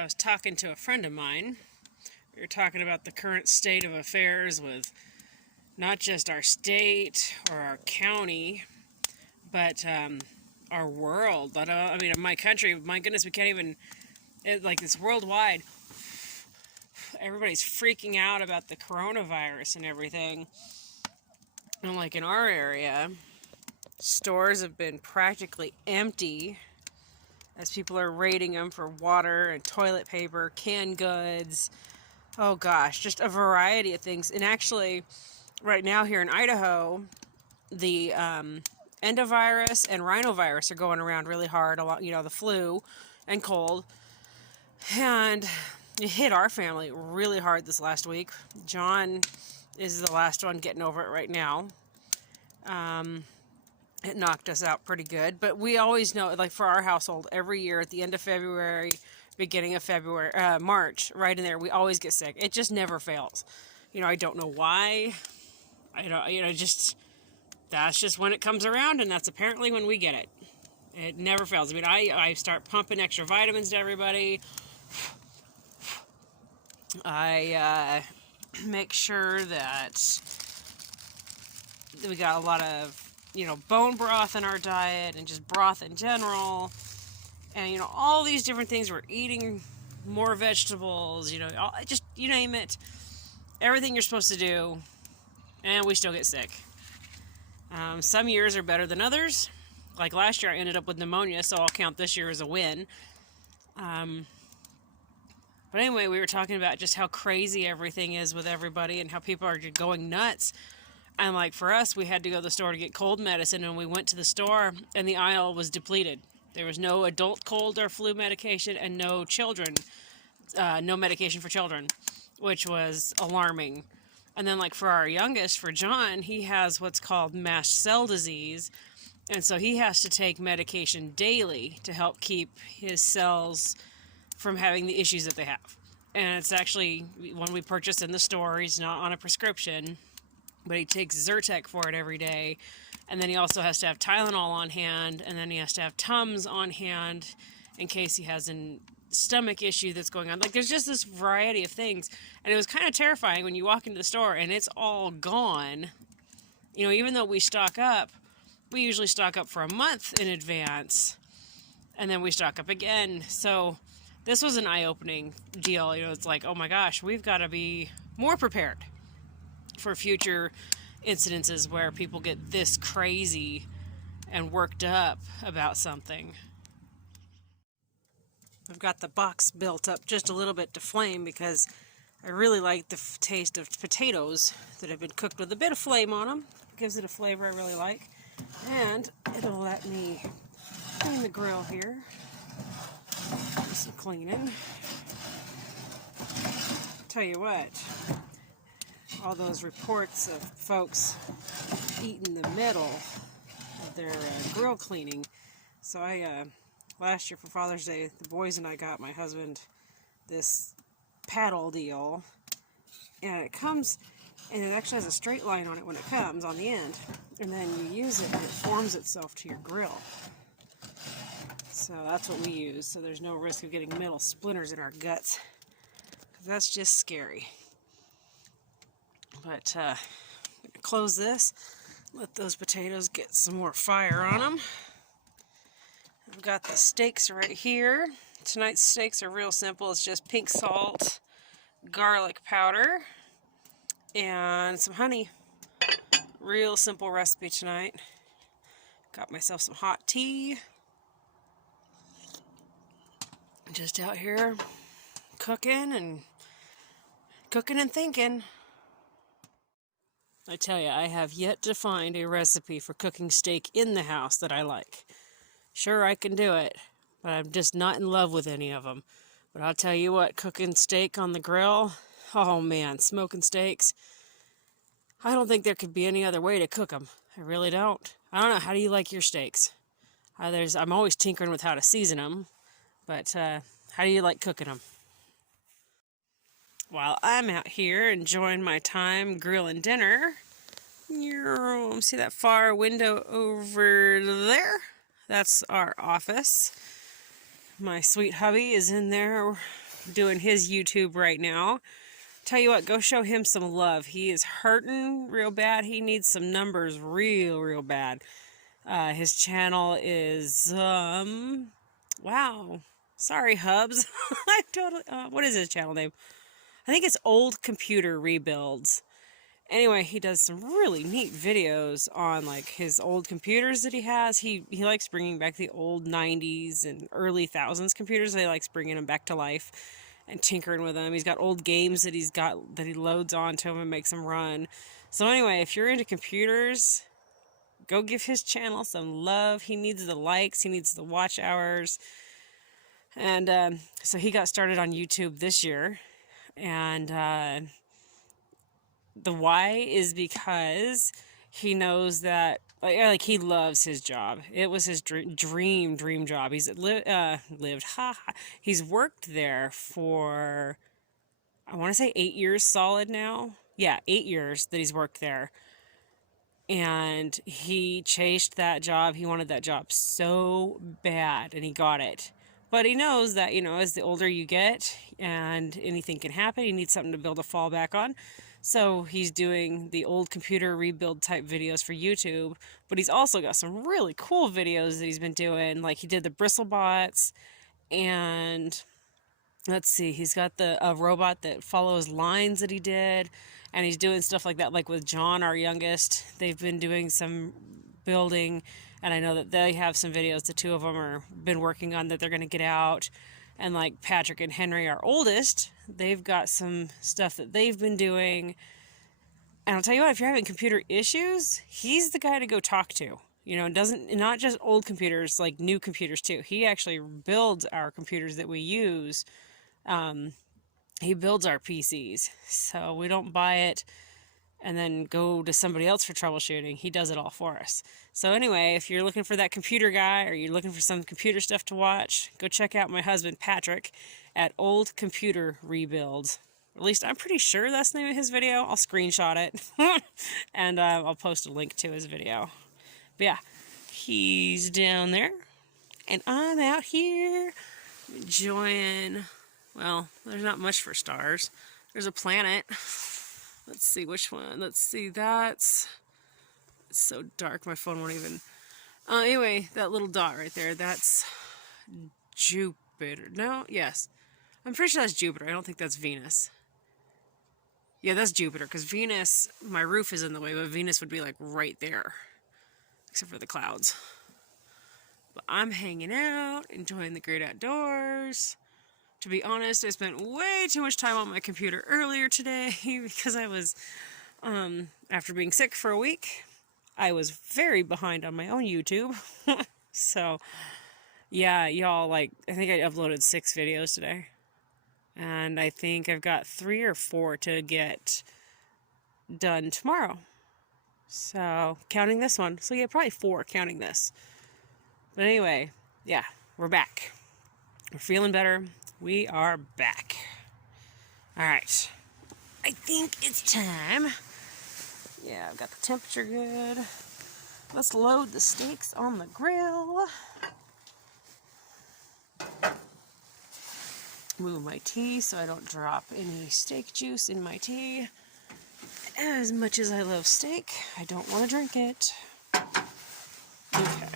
I was talking to a friend of mine. We were talking about the current state of affairs with not just our state or our county, but our world. I mean, my country, my goodness, we can't even, like, it's worldwide. Everybody's freaking out about the coronavirus and everything. And like in our area, stores have been practically empty as people are raiding them for water and toilet paper, canned goods. Oh gosh, just a variety of things. And actually, right now here in Idaho, the endovirus and rhinovirus are going around really hard. The flu and cold. And it hit our family really hard this last week. John is the last one getting over it right now. It knocked us out pretty good, but we always know, like for our household, every year at the end of February, beginning of February, March, right in there, we always get sick. It just never fails. I don't know why. I don't, that's just when it comes around, and that's apparently when we get it. It never fails. I mean, I start pumping extra vitamins to everybody. I make sure that we got a lot of bone broth in our diet and just broth in general. And, all these different things. We're eating more vegetables, just, you name it. Everything you're supposed to do. And we still get sick. Some years are better than others. Like last year I ended up with pneumonia, so I'll count this year as a win. But anyway, we were talking about just how crazy everything is with everybody and how people are just going nuts. And like for us, we had to go to the store to get cold medicine, and we went to the store and the aisle was depleted. There was no adult cold or flu medication and no medication for children, which was alarming. And then like for our youngest, for John, he has what's called mast cell disease. And so he has to take medication daily to help keep his cells from having the issues that they have. And it's actually one we purchased in the store. He's not on a prescription, but he takes Zyrtec for it every day. And then he also has to have Tylenol on hand, and then he has to have Tums on hand in case he has a stomach issue that's going on. Like, there's just this variety of things. And it was kind of terrifying when you walk into the store and it's all gone. Even though we stock up, we usually stock up for a month in advance, and then we stock up again. So this was an eye-opening deal. It's like, oh my gosh, we've got to be more prepared for future incidences where people get this crazy and worked up about something. I've got the box built up just a little bit to flame because I really like the taste of potatoes that have been cooked with a bit of flame on them. It gives it a flavor I really like. And it'll let me clean the grill here. Do some cleaning. Tell you what, all those reports of folks eating the middle of their grill cleaning. So last year for Father's Day, the boys and I got my husband this paddle deal, and it comes, and it actually has a straight line on it when it comes on the end, and then you use it and it forms itself to your grill. So that's what we use, so there's no risk of getting metal splinters in our guts, because that's just scary. But I'm going to close this, let those potatoes get some more fire on them. I've got the steaks right here. Tonight's steaks are real simple. It's just pink salt, garlic powder, and some honey. Real simple recipe tonight. Got myself some hot tea. Just out here cooking and thinking. I tell you, I have yet to find a recipe for cooking steak in the house that I like. Sure, I can do it, but I'm just not in love with any of them. But I'll tell you what, cooking steak on the grill, oh man, smoking steaks, I don't think there could be any other way to cook them. I really don't. I don't know, how do you like your steaks? I'm always tinkering with how to season them, but how do you like cooking them? While I'm out here enjoying my time grilling dinner, see that far window over there? That's our office. My sweet hubby is in there doing his YouTube right now. Tell you what, go show him some love. He is hurting real bad. He needs some numbers real bad. His channel is, wow. Sorry, Hubs. I totally, what is his channel name? I think it's Old Computer Rebuilds. Anyway, he does some really neat videos on like his old computers that he has. He likes bringing back the old 90s and early thousands computers. He likes bringing them back to life and tinkering with them. He's got old games that he loads onto them and makes them run. So anyway, if you're into computers, go give his channel some love. He needs the likes. He needs the watch hours. And so he got started on YouTube this year. And the why is because he knows that like he loves his job. It was his dream job. He's he's worked there for, I want to say 8 years solid now. Yeah, 8 years that he's worked there. And he chased that job. He wanted that job so bad, and he got it. But he knows that, you know, as the older you get and anything can happen, you need something to build a fallback on. So he's doing the old computer rebuild type videos for YouTube, but he's also got some really cool videos that he's been doing. Like he did the BristleBots, and let's see, he's got a robot that follows lines that he did, and he's doing stuff like that. Like with John, our youngest, they've been doing some building, and I know that they have some videos the two of them are been working on that they're going to get out. And like Patrick and Henry, our oldest, they've got some stuff that they've been doing. And I'll tell you what, if you're having computer issues, he's the guy to go talk to. You know, not just old computers, like new computers too. He actually builds our computers that we use. He builds our PCs. So we don't buy it and then go to somebody else for troubleshooting. He does it all for us. So anyway, if you're looking for that computer guy or you're looking for some computer stuff to watch, go check out my husband Patrick at Old Computer Rebuilds. At least I'm pretty sure that's the name of his video. I'll screenshot it and I'll post a link to his video. But yeah, he's down there and I'm out here enjoying, well, there's not much for stars. There's a planet. Let's see which one. Let's see, it's so dark my phone won't even. Anyway, that little dot right there, that's Jupiter. No, yes. I'm pretty sure that's Jupiter. I don't think that's Venus. Yeah, that's Jupiter, because Venus, my roof is in the way, but Venus would be like right there, except for the clouds. But I'm hanging out, enjoying the great outdoors. To be honest, I spent way too much time on my computer earlier today because I was, after being sick for a week, I was very behind on my own YouTube. So, yeah, y'all, like, I think I uploaded 6 videos today. And I think I've got 3 or 4 to get done tomorrow. So, counting this one. So, yeah, probably 4 counting this. But anyway, yeah, we're back. We're feeling better. We are back. All right. I think it's time. Yeah, I've got the temperature good. Let's load the steaks on the grill. Move my tea so I don't drop any steak juice in my tea. As much as I love steak, I don't want to drink it. Okay.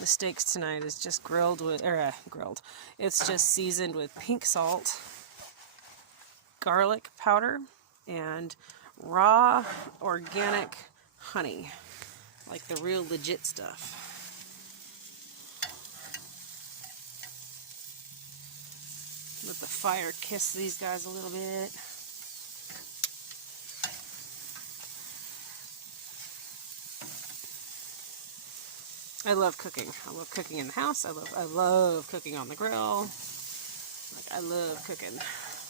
The steaks tonight is just grilled. It's just seasoned with pink salt, garlic powder, and raw organic honey, like the real legit stuff. Let the fire kiss these guys a little bit. I love cooking. I love cooking in the house. I love cooking on the grill. Like, I love cooking.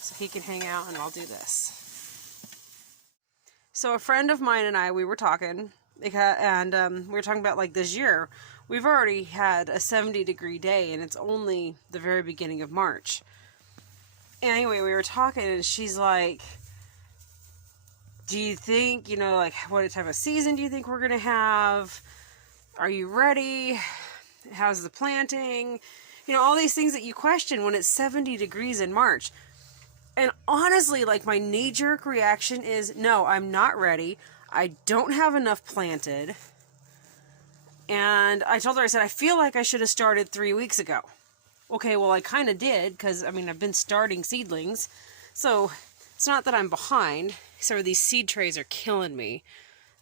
So he can hang out and I'll do this. So a friend of mine and I, we were talking, and we were talking about like this year. We've already had a 70-degree day and it's only the very beginning of March. Anyway, we were talking and she's like, do you think, you know, like what type of season do you think we're going to have? Are you ready? How's the planting? You know, all these things that you question when it's 70 degrees in March. And honestly, like, my knee-jerk reaction is, no, I'm not ready. I don't have enough planted. And I told her, I said, I feel like I should have started 3 weeks ago. Okay, well, I kind of did, because, I mean, I've been starting seedlings. So, it's not that I'm behind. So, these seed trays are killing me.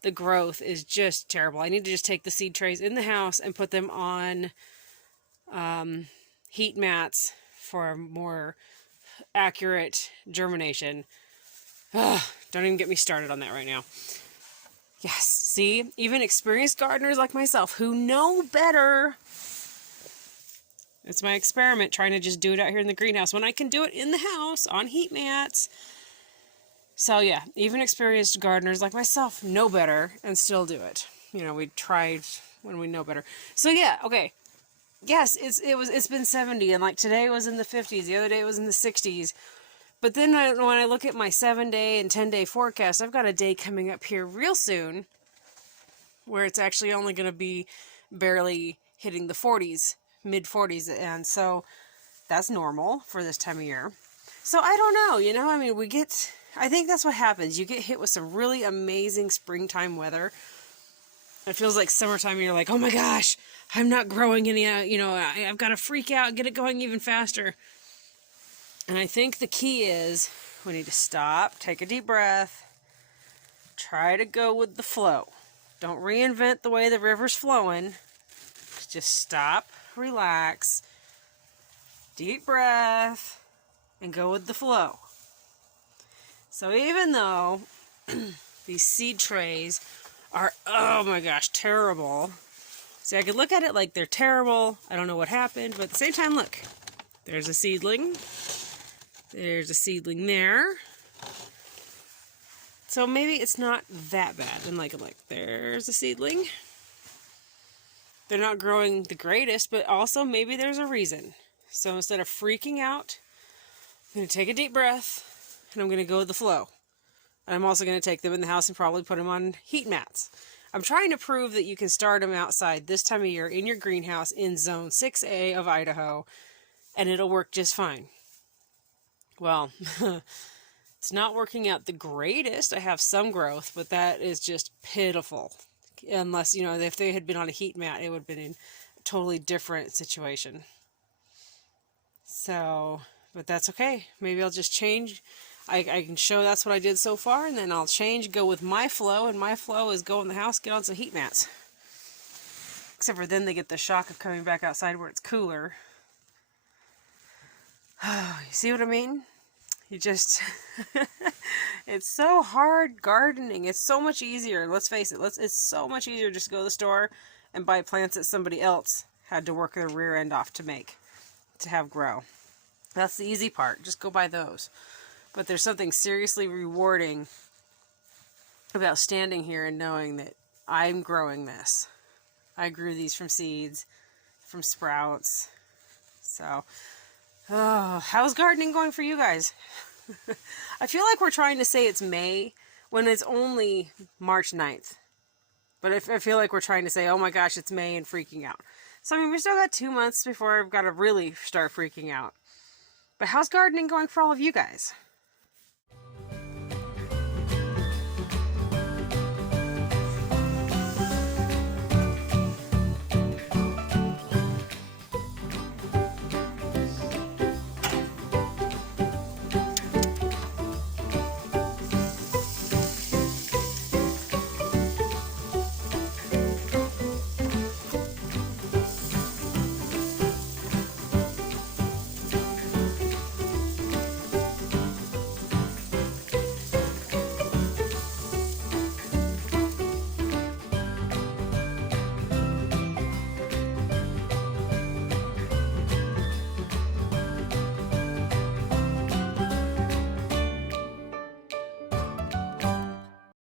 The growth is just terrible. I need to just take the seed trays in the house and put them on heat mats for more accurate germination. Ugh, don't even get me started on that right now. Yes, see, even experienced gardeners like myself who know better. It's my experiment trying to just do it out here in the greenhouse when I can do it in the house on heat mats. So yeah, even experienced gardeners like myself know better and still do it. You know, we tried when we know better. So yeah, okay. Yes, it's been 70, and like today was in the 50s, the other day it was in the 60s. But then when I look at my 7-day and 10-day forecast, I've got a day coming up here real soon where it's actually only going to be barely hitting the 40s, mid 40s, and so that's normal for this time of year. So I don't know, you know, I mean, I think that's what happens. You get hit with some really amazing springtime weather. It feels like summertime and you're like, oh my gosh, I'm not growing any, you know, I've got to freak out and get it going even faster. And I think the key is we need to stop, take a deep breath, try to go with the flow. Don't reinvent the way the river's flowing. Just stop, relax, deep breath, and go with the flow. So even though these seed trays are, oh my gosh, terrible. See, I could look at it like they're terrible. I don't know what happened, but at the same time, look. There's a seedling. There's a seedling there. So maybe it's not that bad. And like, there's a seedling. They're not growing the greatest, but also maybe there's a reason. So instead of freaking out, I'm going to take a deep breath, and I'm going to go with the flow. And I'm also going to take them in the house and probably put them on heat mats. I'm trying to prove that you can start them outside this time of year in your greenhouse in Zone 6A of Idaho, and it'll work just fine. Well, it's not working out the greatest. I have some growth, but that is just pitiful. Unless, you know, if they had been on a heat mat, it would have been in a totally different situation. So, but that's okay. Maybe I'll just change. I can show that's what I did so far, and then I'll change, go with my flow, and my flow is go in the house, get on some heat mats. Except for then they get the shock of coming back outside where it's cooler. You see what I mean? You just, it's so hard gardening. It's so much easier. Let's face it. It's so much easier just to go to the store and buy plants that somebody else had to work their rear end off to have grow. That's the easy part. Just go buy those. But there's something seriously rewarding about standing here and knowing that I'm growing this. I grew these from seeds, from sprouts. So, how's gardening going for you guys? I feel like we're trying to say it's May when it's only March 9th. But I feel like we're trying to say, oh my gosh, it's May and freaking out. So, I mean, we still got 2 months before I've got to really start freaking out. But how's gardening going for all of you guys?